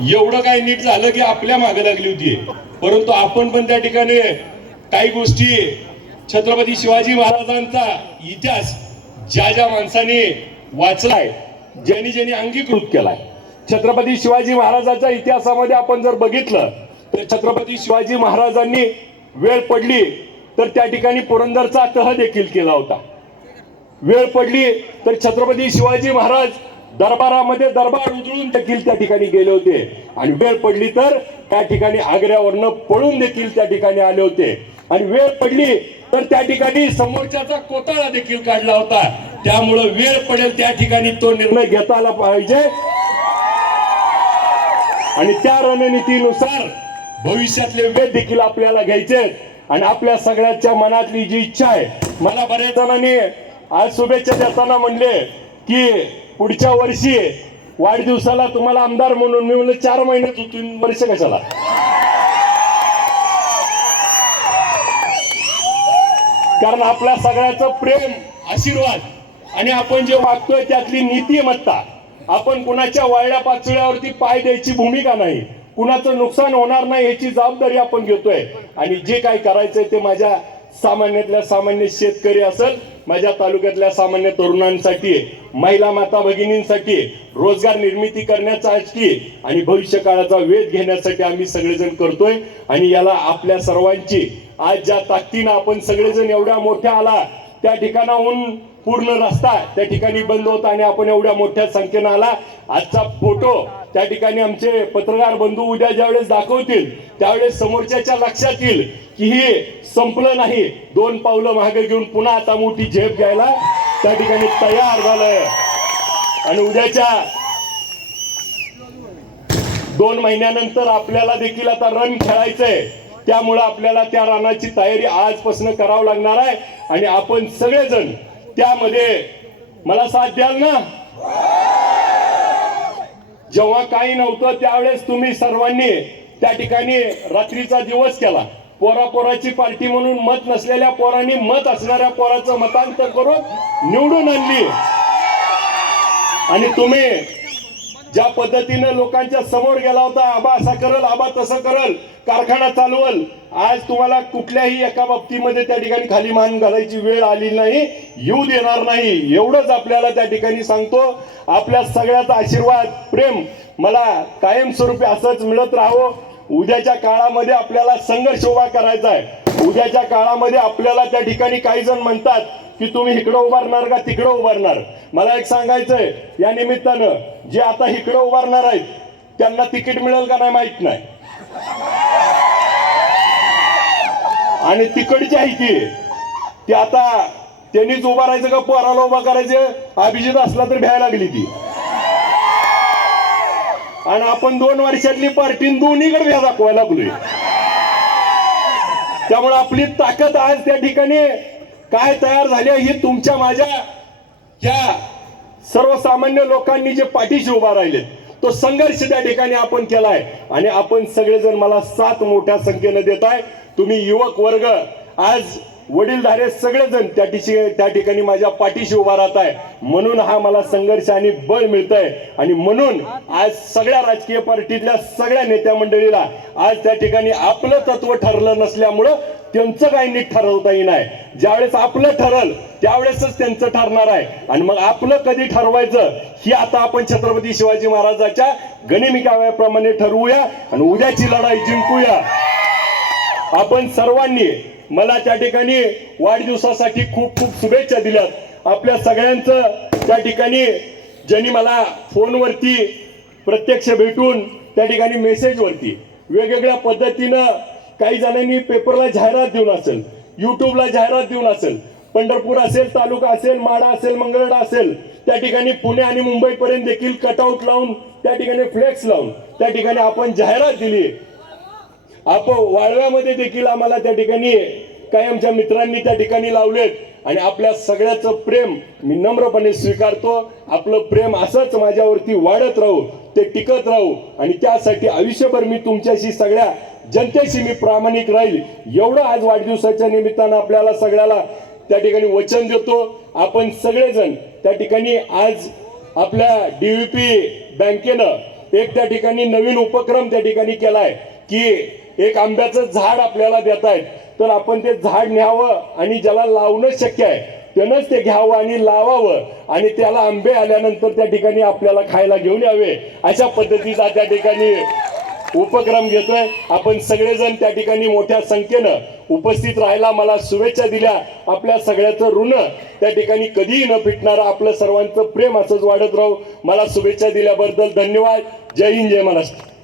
एवढं काय नीट झालं की आपल्या मागे लागली होती. परंतु आपण पण त्या ठिकाणी काही गोष्टी छत्रपती शिवाजी महाराजांचा इतिहास ज्या ज्या माणसाने वाचलाय ज्यांनी ज्यांनी अंगीकृत केलाय छत्रपती शिवाजी महाराजांच्या इतिहासामध्ये आपण जर बघितलं तर छत्रपती शिवाजी महाराजांनी वेळ पडली तर त्या ठिकाणी पुरंदरचा तह देखील केला होता. वेळ पडली तर छत्रपती शिवाजी महाराज दरबारामध्ये दरबार उजळून देखील त्या ठिकाणी गेले होते. आणि वेळ पडली तर त्या ठिकाणी आग्र्यावरनं पळून देखील त्या ठिकाणी आले होते. आणि वेळ पडली तर त्या ठिकाणी समोरच्याचा कोताळा देखील काढला होता. त्यामुळं वेळ पडेल त्या ठिकाणी तो निर्णय घेता आला पाहिजे. आणि त्या रणनीतीनुसार भविष्यातले वेध देखील आपल्याला घ्यायचे. आणि आपल्या सगळ्याच्या मनातली जी इच्छा आहे मला बऱ्याच जणांनी आज शुभेच्छा देताना म्हणले की पुढच्या वर्षी वाढदिवसाला तुम्हाला आमदार म्हणून मी म्हणलं चार महिन्यात तीन वर्ष कशाला? कारण आपल्या सगळ्याचं प्रेम आशीर्वाद आणि आपण जे वागतोय त्यातली नीतिमत्ता आपण कुणाच्या वाळल्या पाचळ्यावरती पाय द्यायची भूमिका नाही. कुणाचं नुकसान होणार नाही याची जबाबदारी आपण घेतोय. आणि जे काय करायचंय ते माझ्या सामान्यातल्या सामान्य शेतकरी असेल माझ्या तालुक्यातल्या सामान्य तरुणांसाठी महिला माता भगिनींसाठी रोजगार निर्मिती करण्यासाठी आणि भविष्य काळाचा वेध घेण्यासाठी आम्ही सगळेजण करतोय. आणि याला आपल्या सर्वांची आज ज्या ताकदीनं आपण सगळेजण एवढ्या मोठ्या आला त्या ठिकाणाहून पूर्ण रस्ता त्या ठिकाणी बंद होता आणि आपण एवढ्या मोठ्या संख्येनं आला. आजचा फोटो त्या ठिकाणी आमचे पत्रकार बंधू उद्या ज्यावेळेस दाखवतील त्यावेळेस समोरच्याच्या लक्षात येईल की हे संपलं नाही. दोन पावलं मागे घेऊन पुन्हा आता मोठी झेप घ्यायला त्या ठिकाणी तयार झालंय. आणि उद्याच्या दोन महिन्यानंतर आपल्याला देखील आता रन खेळायचंय. त्यामुळं आपल्याला त्या रानाची तयारी आजपासून करावं लागणार आहे. आणि आपण सगळेजण त्यामध्ये मला साथ द्याल ना? जेव्हा काही नव्हतं त्यावेळेस तुम्ही सर्वांनी त्या ठिकाणी रात्रीचा दिवस केला. पोरा पोराची पार्टी म्हणून मत नसलेल्या पोरांनी मत असणाऱ्या पोराचं मतांतर करून निवडून आणली. आणि तुम्ही ज्या पद्धतीनं लोकांच्या समोर गेला होता आबा असा करल आबा तसं करल कारखाना चालवल. आज तुम्हाला कुठल्याही एका बाबतीमध्ये त्या ठिकाणी खाली मान घालायची वेळ आली नाही येऊ देणार नाही. एवढंच आपल्याला त्या ठिकाणी सांगतो. आपल्या सगळ्याचा आशीर्वाद प्रेम मला कायमस्वरूपी असंच मिळत राहावं. उद्याच्या काळामध्ये आपल्याला संघर्ष उभा करायचा आहे. उद्याच्या काळामध्ये आपल्याला त्या ठिकाणी काही जण म्हणतात की तुम्ही इकडं उभारणार का तिकडं उभारणार? मला एक सांगायचंय या निमित्तानं जे आता इकडं उभारणार आहेत त्यांना तिकीट मिळेल का नाही माहीत नाही. आणि तिकडची आहे की. ती आता त्यांनीच उभा राहायचं का पोराला उभा करायचं अभिजित असला तर भ्याय लागली ती. आणि आपण दोन वर्षातली पार्टी दोन्हीकडे भ्या दाखवायला लागलोय. त्यामुळे आपली ताकद आज त्या ठिकाणी काय तयार झाली आहे ही तुमच्या माझ्या ह्या सर्वसामान्य लोकांनी जे पाठीशी उभा राहिलेत तो संघर्ष त्या ठिकाणी आपण केलाय. आणि आपण सगळेजण मला सात मोठ्या संख्येनं देत आहे तुम्ही युवक वर्ग आज वडीलधारे सगळेजण त्या ठिकाणी त्या ठिकाणी माझ्या पाठीशी उभा राहत आहे म्हणून हा मला संघर्ष आणि बळ मिळतंय. आणि म्हणून आज सगळ्या राजकीय पार्टीतल्या सगळ्या नेत्या मंडळीला आज त्या ठिकाणी आपलं तत्व ठरलं नसल्यामुळं त्यांचं काही नीट ठरवता येणार ज्यावेळेस आपलं ठरल त्यावेळेसच त्यांचं ठरणार आहे. आणि मग आपलं कधी ठरवायचं ही आता आपण छत्रपती शिवाजी महाराजाच्या गणिमिकाव्याप्रमाणे ठरवूया आणि उद्याची लढाई जिंकूया. आपण सर्वांनी मला त्या ठिकाणी वाढदिवसासाठी खूप खूप शुभेच्छा दिल्यात. आपल्या सगळ्यांचं त्या ठिकाणी ज्यांनी मला फोनवरती प्रत्यक्ष भेटून त्या ठिकाणी मेसेजवरती वेगवेगळ्या पद्धतीनं काही जणांनी पेपरला जाहिरात देऊन असेल युट्यूबला जाहिरात देऊन असेल पंढरपूर असेल तालुका असेल माडा असेल मंगळवेढा असेल त्या ठिकाणी पुणे आणि मुंबईपर्यंत देखील कटआउट लावून त्या ठिकाणी फ्लेक्स लावून त्या ठिकाणी आपण जाहिरात दिली. आपण वाळव्यामध्ये देखील आम्हाला त्या ठिकाणी काही आमच्या मित्रांनी त्या ठिकाणी लावलेत. आणि आपल्या सगळ्याचं प्रेम मी नम्रपणे स्वीकारतो. आपलं प्रेम असंच माझ्यावरती वाढत राहू ते टिकत राहू. आणि त्यासाठी आयुष्यभर मी तुमच्याशी सगळ्या जनतेशी मी प्रामाणिक राहील. एवढं आज वाढदिवसाच्या निमित्तानं आपल्याला सगळ्याला त्या ठिकाणी वचन देतो. आपण सगळेजण त्या ठिकाणी आज आपल्या डीव्हीपी बँकेनं एक त्या ठिकाणी नवीन उपक्रम त्या ठिकाणी केलाय की एक आंब्याचं झाड आपल्याला देत आहेत. तर आपण ते झाड न्यावं आणि ज्याला लावणं शक्य आहे त्यानंच ते घ्यावं आणि लावावं. आणि त्याला आंबे आल्यानंतर त्या ठिकाणी आपल्याला खायला घेऊन यावे. अशा पद्धतीचा त्या ठिकाणी उपक्रम घेतोय. आपण सगळेजण त्या ठिकाणी मोठ्या संख्येनं उपस्थित राहायला मला शुभेच्छा दिल्या. आपल्या सगळ्याचं ऋण त्या ठिकाणी कधीही न फिटणारं आपलं सर्वांचं प्रेम असंच वाढत राहू. मला शुभेच्छा दिल्याबद्दल धन्यवाद. जय हिंद जय महाराष्ट्र.